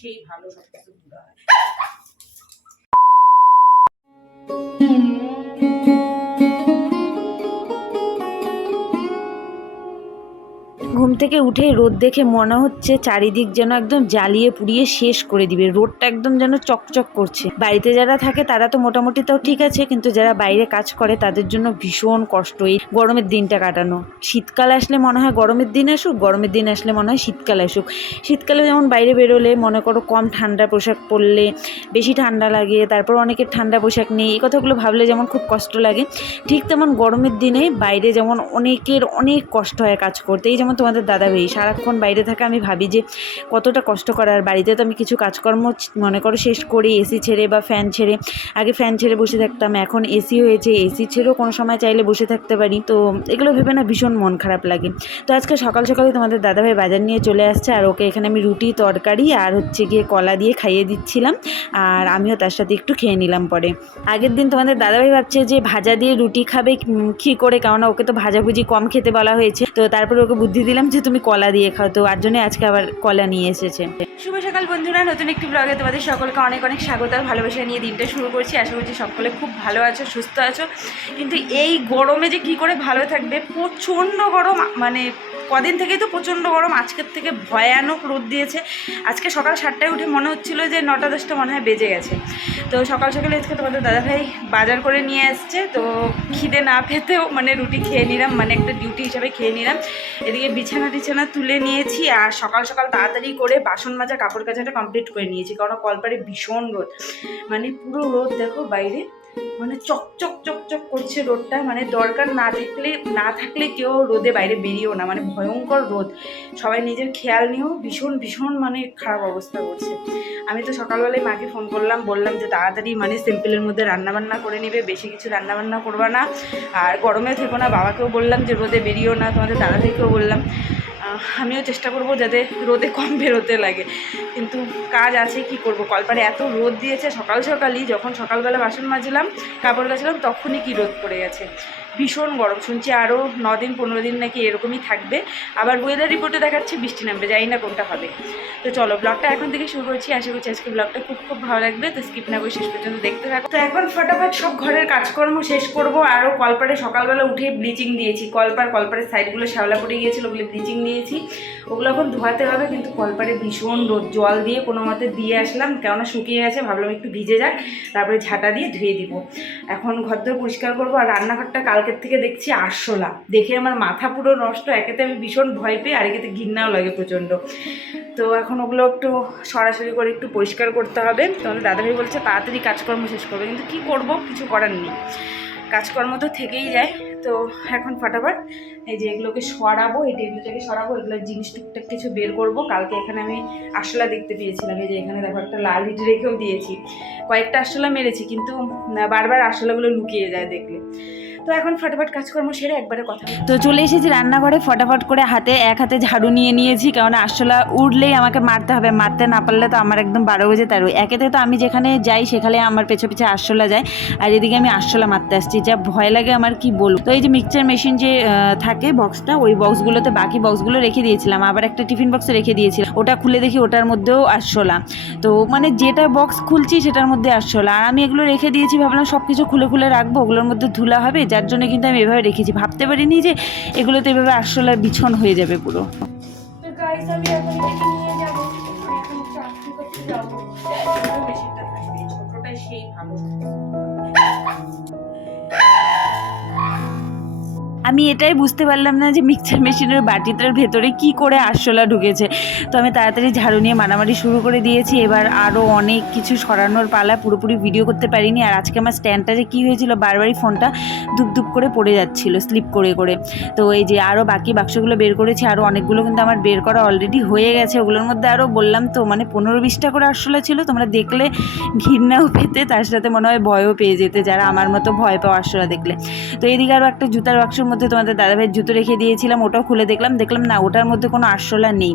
সেই ভালো, সব কিছু ধুলো হয়। ঘুম থেকে উঠে রোদ দেখে মনে হচ্ছে চারিদিক যেন একদম জ্বালিয়ে পুড়িয়ে শেষ করে দিবে। রোদটা একদম যেন চকচক করছে। বাড়িতে যারা থাকে তারা তো মোটামুটি তাও ঠিক আছে, কিন্তু যারা বাইরে কাজ করে তাদের জন্য ভীষণ কষ্ট এই গরমের দিনটা কাটানো। শীতকাল আসলে মনে হয় গরমের দিন আসুক, গরমের দিন আসলে মনে হয় শীতকাল আসুক। শীতকালে যেমন বাইরে বেরোলে মনে করো কম ঠান্ডা পোশাক পরলে বেশি ঠান্ডা লাগে, তারপর অনেকের ঠান্ডা পোশাক নেই, এই কথাগুলো ভাবলে যেমন খুব কষ্ট লাগে, ঠিক তেমন গরমের দিনে বাইরে যেমন অনেকের অনেক কষ্ট হয় কাজ করতে। এই যেমন তোমাদের দাদাভাই সারাক্ষণ বাইরে থাকে, আমি ভাবি যে কতটা কষ্ট করে। আর বাড়িতে তো আমি কিছু কাজকর্ম মনে করো শেষ করি এসি ছেড়ে বা ফ্যান ছেড়ে। আগে ফ্যান ছেড়ে বসে থাকতাম, এখন এসি হয়েছে, এসি ছেড়েও কোনো সময় চাইলে বসে থাকতে পারি। তো এগুলো ভেবে না ভীষণ মন খারাপ লাগে। তো আজকে সকাল সকালে তোমাদের দাদাভাই বাজার নিয়ে চলে আসছে, আর ওকে এখানে আমি রুটি তরকারি আর হচ্ছে গিয়ে কলা দিয়ে খাইয়ে দিচ্ছিলাম, আর আমিও তার সাথে একটু খেয়ে নিলাম। পরে আগের দিন তোমাদের দাদাভাই ভাবছে যে ভাজা দিয়ে রুটি খাবে কী করে, কেননা ওকে তো ভাজাভুজি কম খেতে বলা হয়েছে। তো তারপরে ওকে বুদ্ধি দিলাম যে তুমি কলা দিয়ে খাও, তো আর জন্য আজকে আবার কলা নিয়ে এসেছে। শুভ সকাল বন্ধুরা, নতুন একটি ব্লগে তোমাদের সকলকে অনেক অনেক স্বাগত আর ভালোবাসা নিয়ে দিনটা শুরু করছি। আশা করছি সকলে খুব ভালো আছো, সুস্থ আছো। কিন্তু এই গরমে যে কি করে ভালো থাকবে, প্রচণ্ড গরম। মানে কদিন থেকেই তো প্রচণ্ড গরম, আজকের থেকে ভয়ানক রোদ দিয়েছে। আজকে সকাল 7টায় উঠে মনে হচ্ছিলো যে 9টা-10টা মনে হয় বেজে গেছে। তো সকাল সকালে আজকে তোমাদের দাদাভাই বাজার করে নিয়ে আসছে, তো খিদে না পেতেও মানে রুটি খেয়ে নিলাম, মানে একটা ডিউটি হিসাবে খেয়ে নিলাম। এদিকে বিছানা তুলে নিয়েছি, আর সকাল সকাল তাড়াতাড়ি করে বাসন মাজা কাপড় কাচাটা কমপ্লিট করে নিয়েছি, কারণ কলপারে ভীষণ রোদ। মানে পুরো রোদ দেখো বাইরে, মানে চকচক চকচক করছে রোদটা। মানে দরকার না থাকলে কেউ রোদে বাইরে বেরিয়েও না, মানে ভয়ঙ্কর রোদ। সবাই নিজের খেয়াল নিয়েও ভীষণ ভীষণ মানে খারাপ অবস্থা করছে। আমি তো সকালবেলায় মাকে ফোন করলাম, বললাম যে তাড়াতাড়ি মানে সিম্পলের মধ্যে রান্নাবান্না করে নেবে, বেশি কিছু রান্নাবান্না করবা না, আর গরমে থেকো না। বাবাকেও বললাম যে রোদে বেরিয়েও না, তোমাদের দাদা থেকেও বললাম। আমিও চেষ্টা করবো যাতে রোদে কম বেরোতে লাগে, কিন্তু কাজ আছে, কি করব। কলপারে এত রোদ দিয়েছে, সকালই যখন সকালবেলা বাসন মাজলাম কাপড় কাচলাম তখনই কি রোদ পড়ে গেছে। ভীষণ গরম, শুনছি আরও 9 দিন 15 দিন নাকি এরকমই থাকবে। আবার ওয়েদার রিপোর্টে দেখাচ্ছে বৃষ্টি নামবে, জানি না কোনটা হবে। তো চলো ব্লগটা এখন থেকে শুরু করছি, আশা করছি আজকে ব্লগটা খুব খুব ভালো লাগবে। তো স্কিপ না করে শেষ পর্যন্ত দেখতে থাকো। তো এখন ফটাফট সব ঘরের কাজকর্ম শেষ করব। আরও কলপারে সকালবেলা উঠে ব্লিচিং দিয়েছি, কলপারের সাইডগুলো শ্যাওলা পড়ে গিয়েছিলো, ওগুলো ব্লিচিং দিয়েছি, ওগুলো এখন ধোয়াতে হবে। কিন্তু কলপারে ভীষণ রোদ, জল দিয়ে কোনো মতে দিয়ে আসলাম, কেননা শুকিয়ে গেছে, ভাবলাম একটু ভিজে যাক, তারপরে ঝাঁটা দিয়ে ধুয়ে দিব। এখন ঘরদোর পরিষ্কার করবো। আর রান্নাঘরটা কালকের থেকে দেখছি আরশোলা, দেখে আমার মাথা পুরো নষ্ট। একেতে আমি ভীষণ ভয় পেয়ে, আর একেতে ঘৃণাও লাগে প্রচণ্ড। তো এখন ওগুলো একটু সরাসরি করে একটু পরিষ্কার করতে হবে। তোমাদের দাদাভাই বলছে তাড়াতাড়ি কাজকর্ম শেষ করবে, কিন্তু কী করব, কিছু করার নেই, কাজকর্ম তো থেকেই যায়। তো এখন ফটাফট এই যে এগুলোকে সরাবো, এই টেবিলটাকে সরাবো, এগুলোর জিনিস টুকটাক কিছু বের করব। কালকে এখানে আমি আরশোলা দেখতে পেয়েছিলাম, এই যে এখানে দেখো একটা লাল হিট রেখেও দিয়েছি, কয়েকটা আরশোলা মেরেছি, কিন্তু বারবার আরশোলাগুলো লুকিয়ে যায় দেখলে। তো এখন ফটাফট কাজকর্ম সেরে একবারে কথা। তো চলে এসেছি রান্নাঘরে, ফটাফট করে এক হাতে ঝাড়ু নিয়ে নিয়েছি, কারণ আরশোলা উঠলেই আমাকে মারতে হবে, মারতে না পারলে তো আমার একদম 12 বেজে 13। একেতে তো আমি যেখানে যাই সেখানে আমার পেছনে আরশোলা যায়, আর এদিকে আমি আরশোলা মারতে আসছি, যা ভয় লাগে আমার কি বলবো। তো এই যে মিক্সচার মেশিন যে থাকে বক্সটা, ওই বক্সগুলোতে বাকি বক্সগুলো রেখে দিয়েছিলাম, আবার একটা টিফিন বক্সে রেখে দিয়েছিলাম, ওটা খুলে দেখি ওটার মধ্যেও আরশোলা। তো মানে যেটা বক্স খুলছি সেটার মধ্যে আরশোলা, আর আমি এগুলো রেখে দিয়েছি, ভাবলাম সব কিছু খুলে খুলে রাখবো, ওগুলোর মধ্যে ধুলা হবে, যার জন্য কিন্তু আমি এভাবে রেখেছি। ভাবতে পারিনি যে এগুলোতে এভাবে আরশোলার বিছন হয়ে যাবে পুরো। তো গাইস আমি এখন এটাকে নিয়ে যাব, এখন চাকরি করতে যাব, মেশিনটা থাকবে ছোটটাই সেই ভালো। আমি এটাই বুঝতে পারলাম না যে মিক্সচার মেশিনের বাটিটার ভেতরে কি করে আরশোলা ঢুকেছে। তো আমি তাড়াতাড়ি ঝাড়ু নিয়ে মারামারি শুরু করে দিয়েছি। এবার আরও অনেক কিছু সরানোর পালা, পুরোপুরি ভিডিও করতে পারিনি। আর আজকে আমার স্ট্যান্ডটা যে কী হয়েছিল, বারবারই ফোনটা ধুপ করে পড়ে যাচ্ছিলো স্লিপ করে করে। তো এই যে আরও বাকি বাক্সগুলো বের করেছি, আরও অনেকগুলো কিন্তু আমার বের করা অলরেডি হয়ে গেছে। ওগুলোর মধ্যে আরও বললাম তো মানে 15-20টা করে আরশোলা ছিল। তোমরা দেখলে ঘৃণাও পেতে, তার সাথে মনে হয় ভয়ও পেয়ে যেতে, যারা আমার মতো ভয় পাও আরশোলা দেখলে। তো এদিকে আরও একটা জুতার বাক্সের মধ্যে মধ্যে তোমাদের দাদাভাইয়ের জুতো রেখে দিয়েছিলাম, ওটাও খুলে দেখলাম না ওটার মধ্যে কোনো আরশোলা নেই।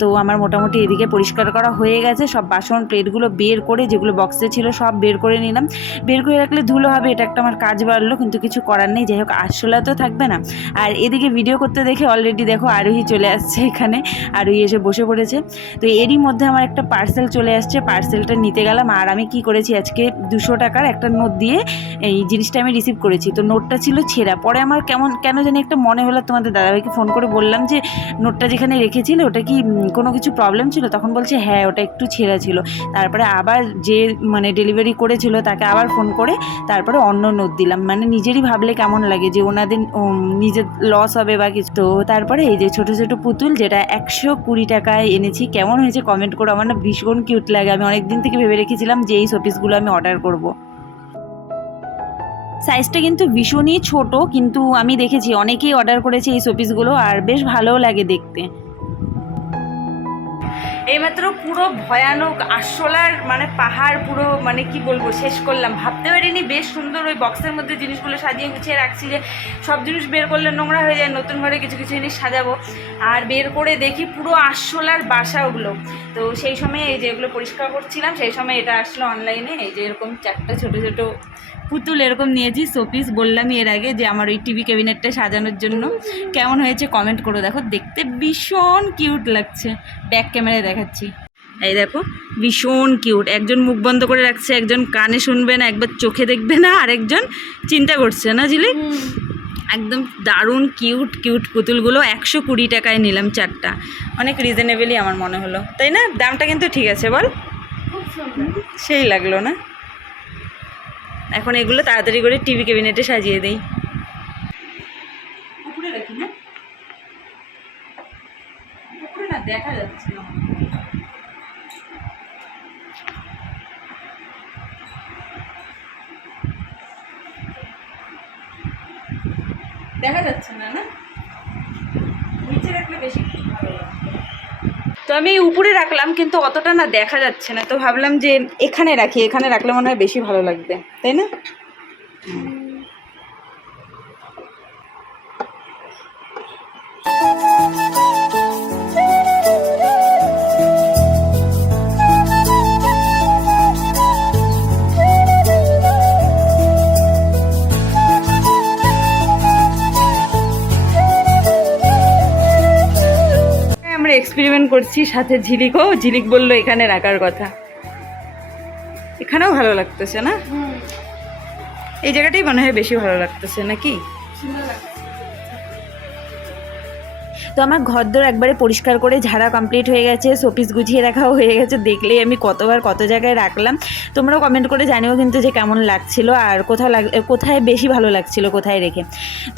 তো আমার মোটামুটি এদিকে পরিষ্কার করা হয়ে গেছে, সব বাসন প্লেটগুলো বের করে যেগুলো বক্সে ছিল সব বের করে নিলাম। বের করে রাখলে ধুলো হবে, এটা একটা আমার কাজ বাড়লো, কিন্তু কিছু করার নেই। যাই হোক, আরশোলা তো থাকবে না। আর এদিকে ভিডিও করতে দেখে অলরেডি দেখো আরোহী চলে আসছে এখানে, আরোহী এসে বসে পড়েছে। তো এরই মধ্যে আমার একটা পার্সেল চলে আসছে, পার্সেলটা নিতে গেলাম। আর আমি কি করেছি, আজকে 200 টাকার একটা নোট দিয়ে এই জিনিসটা আমি রিসিভ করেছি। তো নোটটা ছিল ছেঁড়া, পরে আমার কেন জানি একটা মনে হলো, তোমাদের দাদাভাইকে ফোন করে বললাম যে নোটটা যেখানে রেখেছিল ওটা কি কোনো কিছু প্রবলেম ছিল? তখন বলছে হ্যাঁ ওটা একটু ছেঁড়া ছিল। তারপরে আবার যে মানে ডেলিভারি করেছিল তাকে আবার ফোন করে তারপরে অন্য নোট দিলাম। মানে নিজেরই ভাবলে কেমন লাগে যে ওনাদের নিজের লস হবে বা কিছু। তো তারপরে এই যে ছোটো ছোটো পুতুল, যেটা 120 টাকায় এনেছি, কেমন হয়েছে কমেন্ট করো। আমার না ভীষণ কিউট লাগে, আমি অনেক দিন থেকে ভেবে রেখেছিলাম যে এই শোপিসগুলো আমি অর্ডার করব। সাইজটা কিন্তু ভীষণই ছোট, কিন্তু আমি দেখেছি অনেকেই অর্ডার করেছে এই শোপিসগুলো, আর বেশ ভালোও লাগে দেখতে। এইমাত্র পুরো ভয়ানক আরশোলার মানে পাহাড় পুরো মানে কি বলবো শেষ করলাম। ভাবতে পারিনি বেশ সুন্দর ওই বক্সের মধ্যে জিনিসগুলো সাজিয়ে গুছিয়ে রাখছি, যে সব জিনিস বের করলে নোংরা হয়ে যায়, নতুন ঘরে কিছু কিছু জিনিস সাজাবো। আর বের করে দেখি পুরো আরশোলার বাসা ওগুলো। তো সেই সময় এই যে এগুলো পরিষ্কার করছিলাম, সেই সময় এটা আসলো অনলাইনে। এই যে এরকম 4টা ছোটো ছোটো পুতুল এরকম নিয়েছি, শোপিস বললামই এর আগে যে আমার ওই টিভি ক্যাবিনেটটা সাজানোর জন্য। কেমন হয়েছে কমেন্ট করো। দেখো দেখতে ভীষণ কিউট লাগছে, ব্যাক ক্যামেরায় দেখাচ্ছি। এই দেখো ভীষণ কিউট, একজন মুখ বন্ধ করে রাখছে, একজন কানে শুনবে না, একবার চোখে দেখবে না, আর একজন চিন্তা করছে না ঝিলিক। একদম দারুণ কিউট কিউট পুতুলগুলো 120 টাকায় নিলাম 4টা, অনেক রিজনেবলই আমার মনে হলো, তাই না? দামটা কিন্তু ঠিক আছে বল, সেই লাগলো না? এখন এগুলো তাড়াতাড়ি করে টিভি ক্যাবিনেটে সাজিয়ে দেই। উপরে রাখি না, উপরে না দেখা যাচ্ছে না, দেখা যাচ্ছে না, না নিচে রাখলে বেশি ভালো লাগে। তো আমি উপরে রাখলাম কিন্তু অতটা না দেখা যাচ্ছে না, তো ভাবলাম যে এখানে রাখি, এখানে রাখলে মনে হয় বেশি ভালো লাগবে, তাই না? এক্সপেরিমেন্ট করছি, সাথে ঝিলিক বললো এখানে রাখার কথা। এখানেও ভালো লাগতেছে না? এই জায়গাটাই মনে হয় বেশি ভালো লাগতেছে নাকি? তো আমার ঘরদোর একবারে পরিষ্কার করে ঝাড়া কমপ্লিট হয়ে গেছে, শোপিস গুছিয়ে রাখাও হয়ে গেছে। দেখলেই আমি কতবার কত জায়গায় রাখলাম। তোমরাও কমেন্ট করে জানিও কিন্তু যে কেমন লাগছিল, আর কোথায় বেশি ভালো লাগছিল কোথায় রেখে।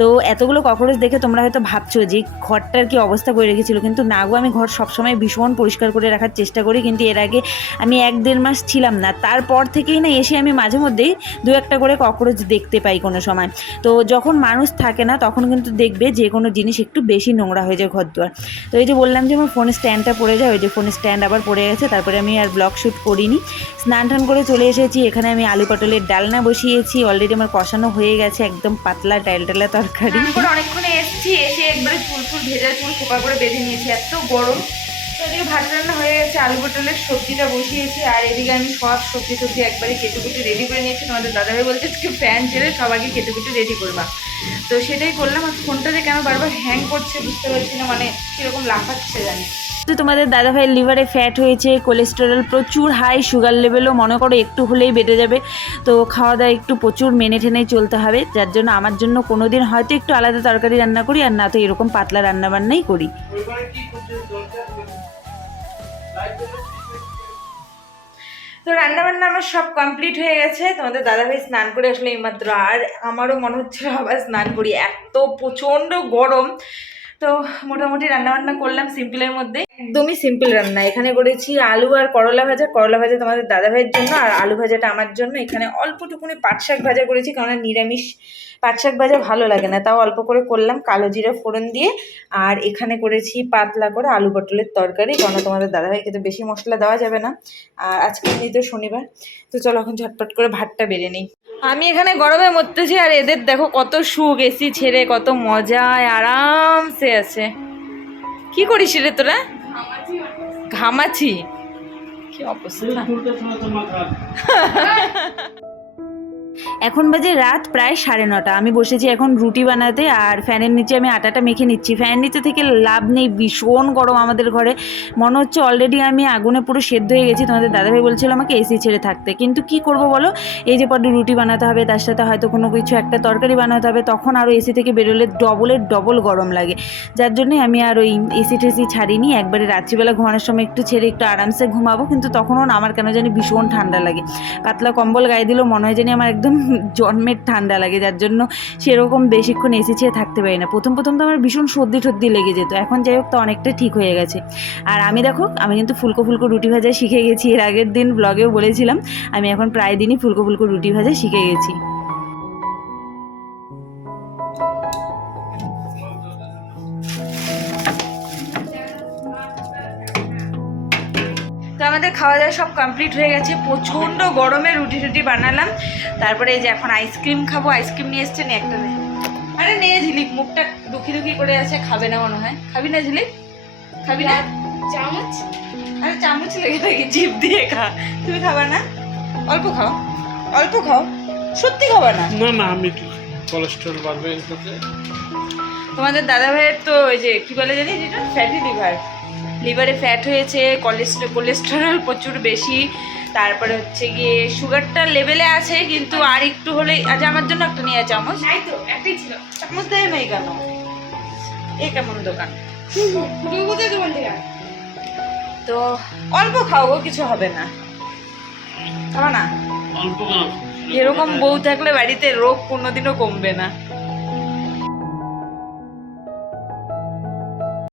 তো এতগুলো ককরোচ দেখে তোমরা হয়তো ভাবছো যে ঘরটার কি অবস্থা করে রেখেছিল, কিন্তু না গো, আমি ঘর সবসময় ভীষণ পরিষ্কার করে রাখার চেষ্টা করি। কিন্তু এর আগে আমি 1-1.5 মাস ছিলাম না, তারপর থেকেই না এসে আমি মাঝে মধ্যেই 2-1টা করে ককরোচ দেখতে পাই কোনো সময়। তো যখন মানুষ থাকে না তখন কিন্তু দেখবে যে কোনো জিনিস একটু বেশি নোংরা হয়ে যায় ঘরদুয়ার। তো এই যে বললাম যে আমার ফোনের স্ট্যান্ডটা পড়ে যায়, ওই যে ফোনের স্ট্যান্ড আবার পড়ে গেছে। তারপরে আমি আর ব্লগ শ্যুট করিনি, স্নান টান করে চলে এসেছি। এখানে আমি আলু পটলের ডালনা বসিয়েছি, অলরেডি আমার কষানো হয়ে গেছে, একদম পাতলা ডালডালা তরকারি। অনেকক্ষণে এসেছি, এসে একবারে চুল ভেজা চুল খোপা করে বেঁধে নিয়েছি, এত গরম। তো এদিকে ভাত রান্না হয়ে গেছে, আলু পটলের সবজিটা বসিয়েছি, আর এদিকে আমি সব সবজি একবারে কেটে রেডি করে নিয়েছি। তোমাদের দাদাভাই বলছে আজকে ফ্যান ছেড়ে সব আগে কেটে রেডি করবা, তো সেটাই করলাম। আর ফোনটা যে কেন বারবার হ্যাং করছে বুঝতে পারছি না, মানে কীরকম লাফাচ্ছে জানি। তো তোমাদের দাদাভাইয়ের লিভারে ফ্যাট হয়েছে, কোলেস্টেরল প্রচুর হাই, সুগার লেভেলও মনে করো একটু হলেই বেড়ে যাবে। তো খাওয়া দাওয়া একটু প্রচুর মেনে ঠেনেই চলতে হবে, যার জন্য আমার জন্য কোনো দিন হয়তো একটু আলাদা তরকারি রান্না করি, আর না তো এরকম পাতলা রান্নাবান্নাই করি। তো রান্নাবান্না আমার সব কমপ্লিট হয়ে গেছে। তোমাদের দাদাভাই স্নান করে আসলে এইমাত্র, আর আমারও মনে হচ্ছে আবার স্নান করি, এত প্রচণ্ড গরম। তো মোটামুটি রান্নাবান্না করলাম সিম্পলের মধ্যে। একদমই সিম্পল রান্না। এখানে করেছি আলু আর করলা ভাজা। করলা ভাজা তোমাদের দাদাভাইয়ের জন্য, আর আলু ভাজাটা আমার জন্য। এখানে অল্পটুকুনি পাট শাক ভাজা করেছি, কারণ নিরামিষ পাট শাক ভাজা ভালো লাগে না, তাও অল্প করে করলাম কালো জিরা ফোড়ন দিয়ে। আর এখানে করেছি পাতলা করে আলু পটলের তরকারি, কারণ তোমাদের দাদাভাই খেতে বেশি মশলা দেওয়া যাবে না। আর আজকে তো শনিবার। তো চলো এখন ঝটপট করে ভাতটা বেড়ে নিই। আমি এখানে গরমে মরতেছি, আর এদের দেখো কত সুখ, এসি ছেড়ে কত মজায় আরামসে আছে। কি করিস রে তোরা? ঘামাছি। কি অবস্থা। এখন বাজে রাত প্রায় 9:30। আমি বসেছি এখন রুটি বানাতে, আর ফ্যানের নিচে আমি আটাটা মেখে নিচ্ছি। ফ্যানের নিচে থেকে লাভ নেই, ভীষণ গরম আমাদের ঘরে। মনে হচ্ছে অলরেডি আমি আগুনে পুরো সেদ্ধ হয়ে গেছি। তোমাদের দাদাভাই বলছিল আমাকে এসি ছেড়ে থাকতে, কিন্তু কি করব বলো, এই যে পরে রুটি বানাতে হবে, তার সাথে হয়তো কোনো কিছু একটা তরকারি বানাতে হবে, তখন আরও এসি থেকে বেরোলে ডবল গরম লাগে। যার জন্যই আমি আর ওই এসি টেসি ছাড়িনি। একবারে রাত্রিবেলা ঘুমানোর সময় একটু ছেড়ে একটু আরামসে ঘুমাবো, কিন্তু তখনও আমার কেন জানি ভীষণ ঠান্ডা লাগে। পাতলা কম্বল গায়ে দিলেও মনে হয় জানি আমার একদম জন্মের ঠান্ডা লাগে, যার জন্য সেরকম বেশিক্ষণ এসি ছেড়ে থাকতে পারি না। প্রথম তো আমার ভীষণ সর্দি লেগে যেত, এখন যাই হোক তো অনেকটা ঠিক হয়ে গেছে। আর আমি দেখো, আমি কিন্তু ফুলকো রুটি ভাজা শিখে গেছি। এর আগের দিন ব্লগেও বলেছিলাম আমি এখন প্রায় দিনই ফুলকো রুটি ভাজা শিখে গেছি। তো আমাদের খাওয়া দাওয়া সব কমপ্লিট হয়ে গেছে। প্রচণ্ড গরমে রুটি টুটি বানালাম। তারপরে এই যে এখন আইসক্রিম খাবো। আইসক্রিম নিয়ে এসছে, নে একটা নে। আরে নে ঝিলিক, মুখটা দুঃখী করে আছে, খাবে না মনে হয়। খাবি না ঝিলিক? খাবি না? চামচ? আরে চামচ লেগে থাকে, জিভ দিয়ে খা। তুমি খাবা না? অল্প খাও, অল্প খাও। সত্যি খাবা না? না না, আমি কোলেস্ট্রল বাড়বে এটাতে। তোমাদের দাদা ভাইয়ের তো ওই যে কি বলে জানি, যেটা ফ্যাটি লিভারে ফ্যাট হয়েছে, কোলেস্টেরল প্রচুর বেশি। তারপরে হচ্ছে গিয়ে সুগারটা লেভেলে আছে, কিন্তু আর একটু হলে। আজ আমার জন্য একটা নিয়ে চামচ। একটাই ছিল, চামচ দেয় নাই কেন? এ কেমন দোকান? তো অল্প খাও গো, কিছু হবে না। খাও না? এরকম বউ থাকলে বাড়িতে রোগ কোনোদিনও কমবে না।